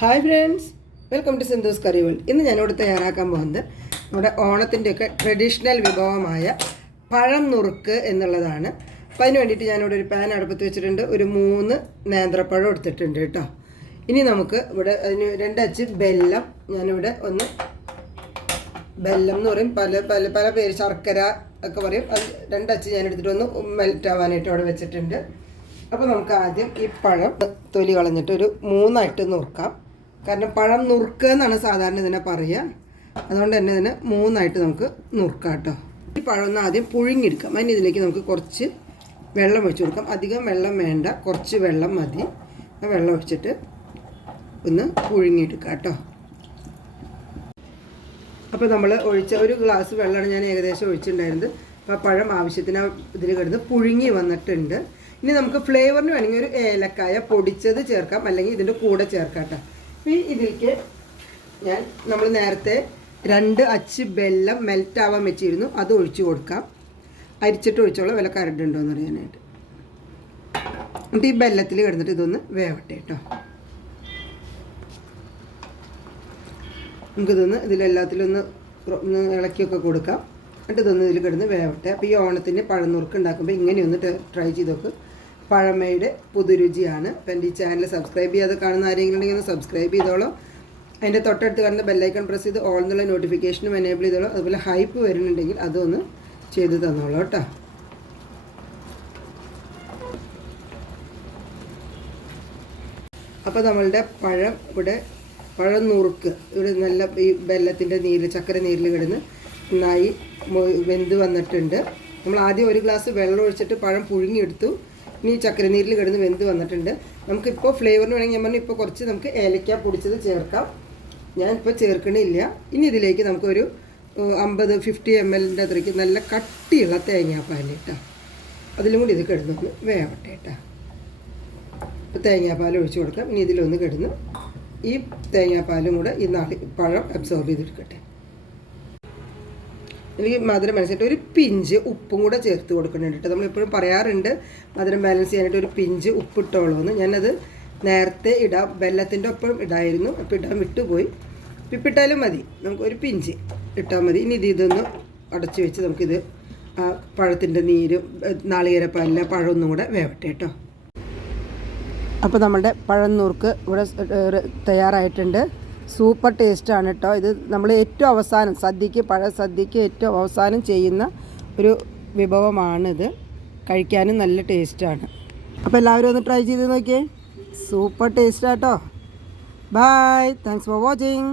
Hi friends welcome to Sindhu's curry world ഇന്ന് ഞാനിവിടെ തയ്യാറാക്കാൻ പോകുന്നത് നമ്മുടെ ഓണത്തിന്റെയൊക്കെ ട്രഡീഷണൽ വിഭവമായ പഴം നുറുക്ക് എന്നുള്ളതാണ്. അപ്പോൾ അതിന് വേണ്ടിയിട്ട് ഞാനിവിടെ ഒരു പാൻ അടുപ്പത്ത് വെച്ചിട്ടുണ്ട്. ഒരു മൂന്ന് നേന്ത്രപ്പഴം എടുത്തിട്ടുണ്ട് കേട്ടോ. ഇനി നമുക്ക് ഇവിടെ അതിന് രണ്ടച്ച് ബെല്ലം ഞാനിവിടെ ഒന്ന് ബെല്ലം എന്ന് പറയും. പല പല പല പേര് ശർക്കര ഒക്കെ പറയും. അത് രണ്ടച്ച് ഞാൻ എടുത്തിട്ട് ഒന്ന് മെൽറ്റ് ആവാനായിട്ട് അവിടെ വെച്ചിട്ടുണ്ട്. അപ്പോൾ നമുക്ക് ആദ്യം ഈ പഴം തൊലി കളഞ്ഞിട്ട് ഒരു മൂന്നായിട്ട് നുറുക്കാം. കാരണം പഴം നുറുക്കുക എന്നാണ് സാധാരണ ഇതിനെ പറയുക. അതുകൊണ്ട് തന്നെ ഇതിനെ മൂന്നായിട്ട് നമുക്ക് നുറുക്കാം കേട്ടോ. ഈ പഴം ഒന്ന് ആദ്യം പുഴുങ്ങിയെടുക്കാം. അതിന് ഇതിലേക്ക് നമുക്ക് കുറച്ച് വെള്ളം ഒഴിച്ചു കൊടുക്കാം. അധികം വെള്ളം വേണ്ട. കുറച്ച് വെള്ളം മതി. വെള്ളം ഒഴിച്ചിട്ട് ഒന്ന് പുഴുങ്ങിയെടുക്കാം കേട്ടോ. അപ്പോൾ നമ്മൾ ഒഴിച്ച ഒരു ഗ്ലാസ് വെള്ളമാണ് ഞാൻ ഏകദേശം ഒഴിച്ചിട്ടുണ്ടായിരുന്നത്. അപ്പോൾ പഴം ആവശ്യത്തിന് ഇതിൽ കിടന്ന് പുഴുങ്ങി വന്നിട്ടുണ്ട്. ഇനി നമുക്ക് ഫ്ലേവറിന് വേണമെങ്കിൽ ഒരു ഏലക്കായ പൊടിച്ചത് ചേർക്കാം. അല്ലെങ്കിൽ ഇതിന്റെ കൂടെ ചേർക്കാം കേട്ടോ. ഈ ഇതിലേക്ക് ഞാൻ നമ്മൾ നേരത്തെ രണ്ട് അച്ച് ബെല്ലം മെൽറ്റ് ആവാൻ വെച്ചിരുന്നു. അത് ഒഴിച്ചു കൊടുക്കാം. അരിച്ചിട്ട് ഒഴിച്ചോളാം. വില കരടുണ്ടോയെന്ന് അറിയാനായിട്ട്. എന്നിട്ട് ഈ ബെല്ലത്തിൽ കിടന്നിട്ട് ഇതൊന്ന് വേവട്ടെ കേട്ടോ നമുക്കിതൊന്ന് ഇതിലെല്ലാത്തിലും ഒന്ന് ഒന്ന് ഇളക്കിയൊക്കെ കൊടുക്കാം. എന്നിട്ട് ഇതൊന്ന് ഇതിൽ കിടന്ന് വേവട്ടെ. അപ്പോൾ ഈ ഓണത്തിന് പഴനുറുക്ക് ഉണ്ടാക്കുമ്പോൾ ഇങ്ങനെയൊന്ന് ട്രൈ ചെയ്തൊക്കെ പഴമയുടെ പുതുരുചിയാണ്. അപ്പം എന്റെ ഈ ചാനൽ സബ്സ്ക്രൈബ് ചെയ്യാതെ കാണുന്ന ആരെങ്കിലും ഉണ്ടെങ്കിൽ ഒന്ന് സബ്സ്ക്രൈബ് ചെയ്തോളൂ. അതിന്റെ തൊട്ടടുത്ത് കാണുന്ന ബെല്ലൈക്കൺ പ്രസ് ചെയ്ത് ഓൾ എന്നുള്ള നോട്ടിഫിക്കേഷനും എനേബിൾ ചെയ്തോളൂ. അതുപോലെ ഹൈപ്പ് വരുന്നുണ്ടെങ്കിൽ അതൊന്ന് ചെയ്തു തന്നോളൂ കേട്ടോ. അപ്പോൾ നമ്മളുടെ പഴം ഇവിടെ പഴം നുറുക്ക്. ഇവിടെ നല്ല ഈ വെല്ലത്തിന്റെ നീര് ചക്കര നീരിൽ കിടന്ന് നന്നായി വെന്ത് വന്നിട്ടുണ്ട്. നമ്മൾ ആദ്യം ഒരു ഗ്ലാസ് വെള്ളം ഒഴിച്ചിട്ട് പഴം പുഴുങ്ങിയെടുത്തു. ഇനി ചക്കരനീരിൽ കിടന്ന് വെന്ത് വന്നിട്ടുണ്ട്. നമുക്കിപ്പോൾ ഫ്ലേവറിന് വേണമെങ്കിൽ ഞാൻ പറഞ്ഞു ഇപ്പോൾ കുറച്ച് നമുക്ക് ഏലക്ക പൊടിച്ചത് ചേർക്കാം. ഞാൻ ഇപ്പോൾ ചേർക്കണില്ല. ഇനി ഇതിലേക്ക് നമുക്കൊരു അമ്പത് ഫിഫ്റ്റി എം എല്ലിന്റെ അത്രയ്ക്ക് നല്ല കട്ടിയുള്ള തേങ്ങാപ്പാൽ കേട്ടോ അതിലും കൂടി ഇത് കിടന്നൊന്ന് വേവട്ടെ കേട്ടോ ഇപ്പോൾ തേങ്ങാപ്പാൽ ഒഴിച്ചു കൊടുക്കാം. ഇനി ഇതിലൊന്ന് കിടന്ന് ഈ തേങ്ങാപ്പാലും കൂടെ ഈ നാളി പഴം അബ്സോർബ് ചെയ്തെടുക്കട്ടെ. എനിക്ക് മധുരം മനസ്സിലായിട്ട് ഒരു പിഞ്ച് ഉപ്പും കൂടെ ചേർത്ത് കൊടുക്കുന്നുണ്ട് കേട്ടോ. നമ്മളെപ്പോഴും പറയാറുണ്ട് മധുരം ബാലൻസ് ചെയ്യാനായിട്ട് ഒരു പിഞ്ച് ഉപ്പിട്ടോളൂ എന്ന് ഞാനത് നേരത്തെ ഇടാം. വെല്ലത്തിന്റെ ഒപ്പം ഇടായിരുന്നു. അപ്പോൾ ഇടാൻ വിട്ടുപോയി. ഇപ്പിട്ടാലും മതി. നമുക്ക് ഒരു പിഞ്ച് ഇട്ടാൽ മതി. ഇനി ഇത് ഇതൊന്ന് അടച്ച് വെച്ച് നമുക്കിത് പഴത്തിന്റെ നീര് നാളികേരപ്പാലിലെ പഴം ഒന്നും കൂടെ വേവട്ടെ കേട്ടോ. അപ്പോൾ നമ്മുടെ പഴന്നൂർക്ക് ഇവിടെ തയ്യാറായിട്ടുണ്ട്. സൂപ്പർ ടേസ്റ്റാണ് കേട്ടോ ഇത് നമ്മൾ ഏറ്റവും അവസാനം സദ്യക്ക് പഴയ സദ്യക്ക് ഏറ്റവും അവസാനം ചെയ്യുന്ന ഒരു വിഭവമാണിത്. കഴിക്കാനും നല്ല ടേസ്റ്റാണ്. അപ്പോൾ എല്ലാവരും ഒന്ന് ട്രൈ ചെയ്ത് നോക്കിയേ. സൂപ്പർ ടേസ്റ്റാട്ടോ. ബൈ. Thanks for watching.